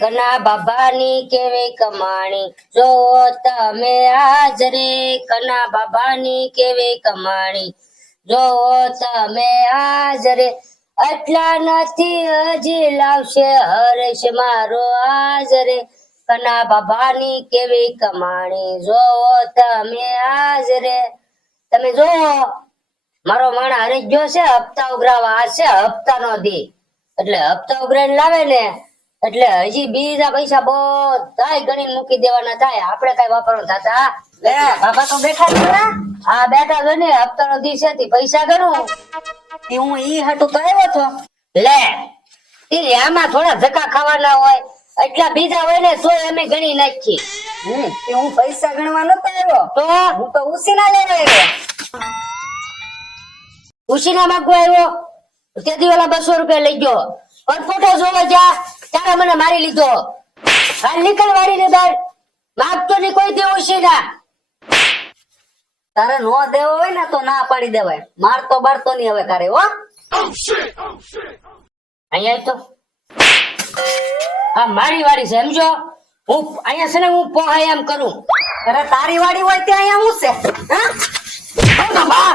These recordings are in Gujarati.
કના બાબાની કેવી કમાણી? જો તમે હાજરે કના બાબાની કેવી કમાણી? જો તમે આજ રે એટલા નથી હજી લાવશે હરેશ મારો હાજરે કના બાબાની કેવી કમાણી? જો તમે હાજરે તમે જો, મારો માણા હરેશ ગયો છે, હપ્તા ઉઘરાવા આ છે હપ્તા નો દી. એટલે હપ્તા ઉઘરાઈને લાવે ને એટલે હજી બીજા પૈસા બધા ગણી મૂકી દેવાના થાય. આપણે કઈ વાપરવાનું થતા. લે. બાબા તો બેઠા જ હા બેઠા છો ને હપ્તા નો દી છે પૈસા ગણું. હું ઈ હાટું તો આવ્યો તો. લે. આમાં થોડા ધક્કા ખાવાના હોય. એટલા બીજા હોય ને તોય અમે ગણી નાખી હું પૈસા ગણવા નતો આવ્યો. તો? હું તો ઉસીના લેવા આવ્યો. ઉશીના માંગવા આવ્યો? તેથી ઓલા બસો રૂપિયા લઈ ગયો. પણ ફોટો જોવા જા. ત્યારે મને મારી લીધો. હાલ નીકળ વાળી ને બહાર માગતો નહીં કોઈ દેવું છે ના. તારે નો દેવો હોય ને તો ના પાડી દેવાય. મારતો બારતો નહીં હવે તારે હો. અહીંયા તો. આ મારી વાડી છે સમજો? હું અહીંયા છે ને હું પહોંચાય એમ કરું. અરે તારી વાડી હોય ત્યાં અહીંયા હું છે? હા? બાબા!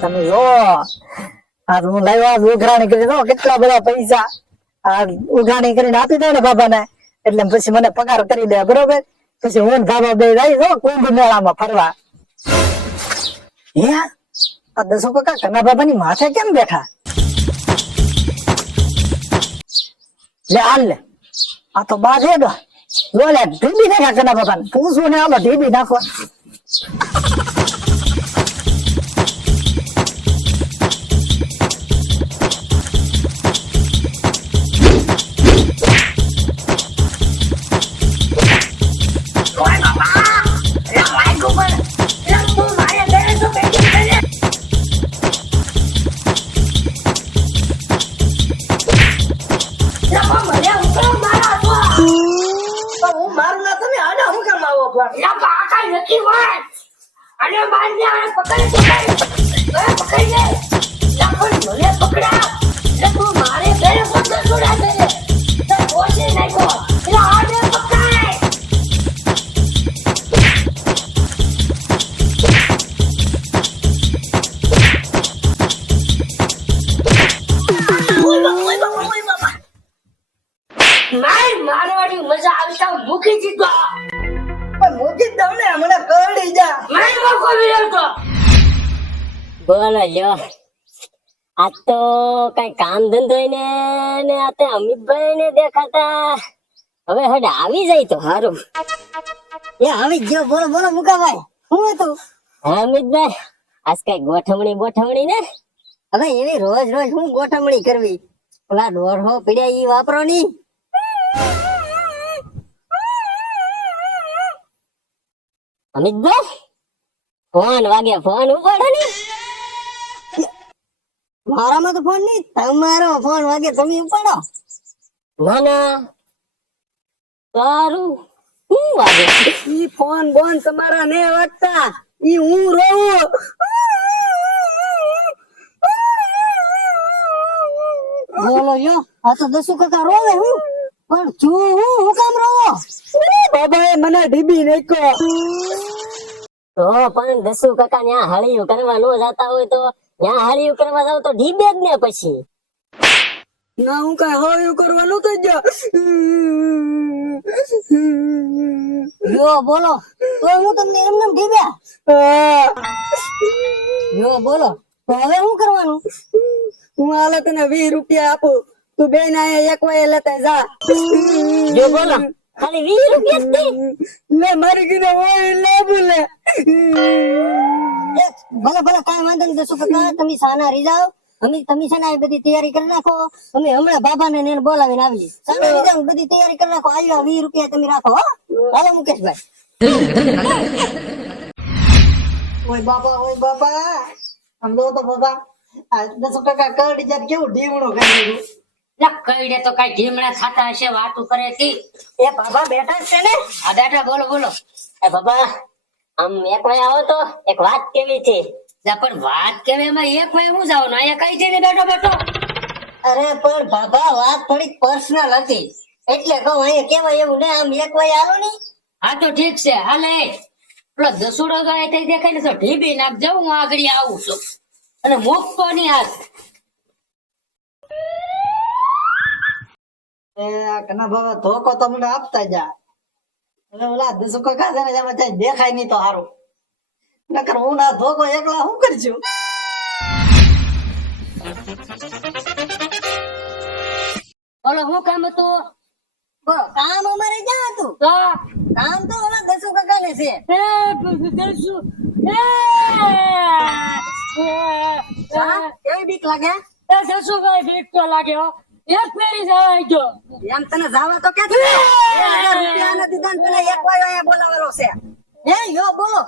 તમે જો આ હું લાવ્યો ઉઘરાણી કરી દો કેટલા બધા પૈસા આ ઉઘરાણી કરીને આપી દો ને બાબાને. એટલે પછી મને પગાર કરી દે, બરોબર? પછી હું ધાબા બે જાય જો કુંભ મેળામાં ફરવા. હે? આ દસો કાકા કના બાબાની માથે કેમ બેઠા? લે, હાલ લે. આ તો બાજે છે ગો લો લે નાખા કના બાબા પૂછું ને આમાં ઢીબી નાખવા પણ મારવાડી પણ મૂકી જ. દઉં ને હમણાં કરડી જા મારી મોકો વિરવતો બોલો લ્યો. આ તો કઈ કામ ધંધો ને ને આ તો અમિતભાઈ ને દેખાતા. હવે હડ આવી જાય તો હારું. એ આવી ગયો બોલો બોલો મુકાભાઈ. શું હતું હા અમિતભાઈ. આજ કઈ ગોઠવણી ગોઠવણી ને? હવે એવી રોજ રોજ હું ગોઠવણી કરવી? પેલા દોઢો પીડ્યા ઈ વાપરો ની અમિતભાઈ ફોન વાગે ફોન ઉપાડો ને. મારામાં તો ફોન નહીં તમારો ફોન વાગે તમે ઉપાડો. ના ના. તારું હું વાગે? ઈ ફોન બોન તમારા ને વાગતા. ઈ હું રહું બોલો યો આ તો દસુ કાકા રોવે હું. પણ છું હું હું કામ રોવો? બાબાએ મને ડીબી નાખ્યો. તો પણ દસુ કાકા ત્યાં હળિયું કરવા નો જતા હોય તો ત્યાં હળિયું કરવા જાવ તો ઢીબે જ ને પછી. ના હું કઈ હળિયું કરવાનું તો જા યો બોલો. તો હું તમને એમ નેમ ઢીબ્યા યો બોલો. તો હવે શું કરવાનું? હું હાલે તને વીસ રૂપિયા આપું. તું બેન આયા એક વાય લેતા જા. જો બોલો. ખાલી વીસ રૂપિયા. લે મારી કીધે હોય લે બોલે. એ, ભલે ભલે કાંઈ વાંધો નહીં દસુ કાકા તમે સાના રહી જાઓ. અમે તમે છે ને આ બધી તૈયારી કરી નાખો. અમે હમણાં બાબાને ને એને બોલાવીને આવી સાના રહી જાઓ બધી તૈયારી કરી નાખો. આવ્યો વીસ રૂપિયા તમે રાખો હો. હાલો મુકેશભાઈ. ઓય બાપા ઓય બાપા આમ તો બાપા આ દસો ટકા કરડી જાય કેવું ઢીમણું કરી કઈડે તો કઈ ઢીમણા ખાતા હશે વાતું કરે થી એ બાબા બેઠા છે ને? આ બેઠા બોલો બોલો. એ બાબા આમ એક વાર આવો તો એક વાત કેવી છે? પણ વાત કેવી? એમાં એક ભાઈ હું જાવ અહીંયા કઈ જઈને બેઠો બેઠો? અરે પણ બાબા વાત થોડીક પર્સનલ હતી. એટલે કહું અહીંયા કેવાય એવું ને આમ એક વાર આવો ને? હા તો ઠીક છે હાલે. પેલો દસુડો ગાય થઈ દેખાય ને તો ઢીબી નાખજો હું આગળ આવું છું. અને મૂકતો નહીં હાથ. કના બાબા ધોકો તો આપતા જા. એટલે ઓલા દસો કાકા ને એમાં ચાઈ દેખાય નહીં તો સારું નકર હું ના ધોકો એકલા હું કરશું? બોલો હું કામ હતું? કામ અમારે ક્યાં હતું? કામ તો ઓલા દસો કાકા ને છે દસુ એ! બીક લાગે? એ દસુ ભાઈ તો લાગ્યો એક ફેરી જવા ગયો એમ તને જાવા તો કે રૂપિયા નથી દીધા પેલા એક વાર અહીંયા બોલાવેલો છે. હે યો બોલો.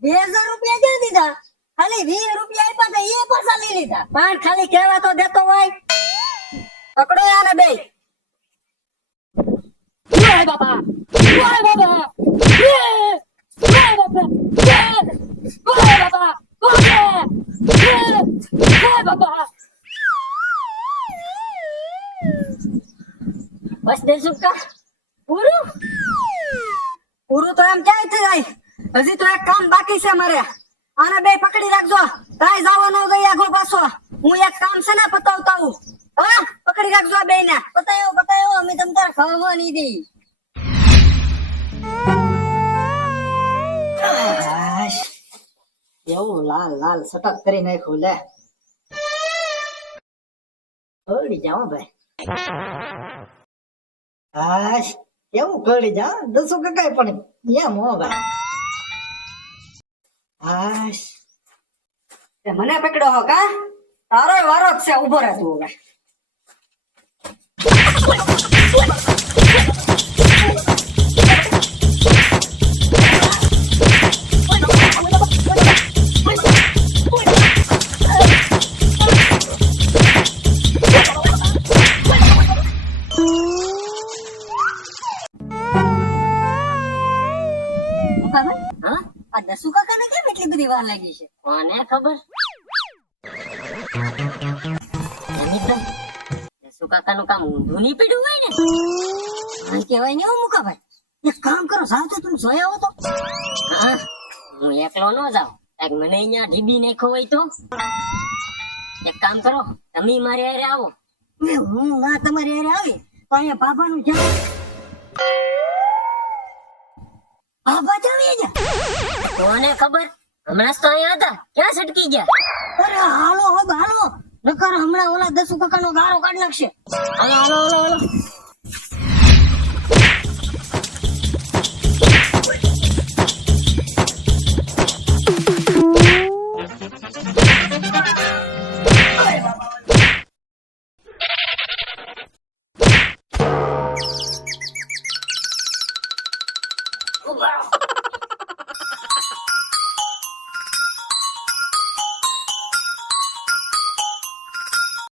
બે હજાર રૂપિયા ક્યાં દીધા? ખાલી વીસ રૂપિયા આપ્યા હતા એ પાછા લઈ લીધા. પણ ખાલી કહેવા તો દેતો હોય. પકડો આને બે બાપા ઓય બાપા બાબા ઓય બાપા. બસ દેશું કા પૂરું? પૂરું તો એમ ક્યાંય થઈ જાય? હજી તો એક કામ બાકી છે મારે. આને બે પકડી રાખજો. તાય જવા ન ગઈ આગો પાછો. હું એક કામ છે ને પતાવતા હું હા, પકડી રાખજો બે ને પતાયો પતાયો. અમે તમ તાર ખાવા નહીં દઈ એવું લાલ લાલ સટક કરી નાખ્યું, લે. ઓડી જાઓ ભાઈ. હાશ એવું કરી જા દસો કકાય પણ એમ હો ભાઈ હાશ. તે મને પકડો હો, કા? તારો વારો જ છે ઊભો રહે તું હવે હા? આ દસુ કાકાને કેમ એટલી બધી વાર લાગી છે? કોને ખબર? દસુ કાકાનું કામ ઊંધું નહીં પીડ્યું હોય ને. આ કહેવાય ને એવું મુકા એક કામ કરો, સાવ તો તમે સોયા હો તો. હા, હું એકલો ન જાઉં. કાંઈક મને અહીંયા ઢીબી નાખ્યો હોય તો. એક કામ કરો, તમે મારી હારે આવો. હું ના તમારી હારે આવી તો અહીંયા બાબાનું જ્યાં કોને ખબર? હમણાં તો અહીંયા હતા. ક્યાં છટકી ગયા? અરે હાલો, હવે હાલો. નકર હમણાં ઓલા દસુ કાકાનો ગારો કાઢી નાખશે. હાલો હાલો હાલો.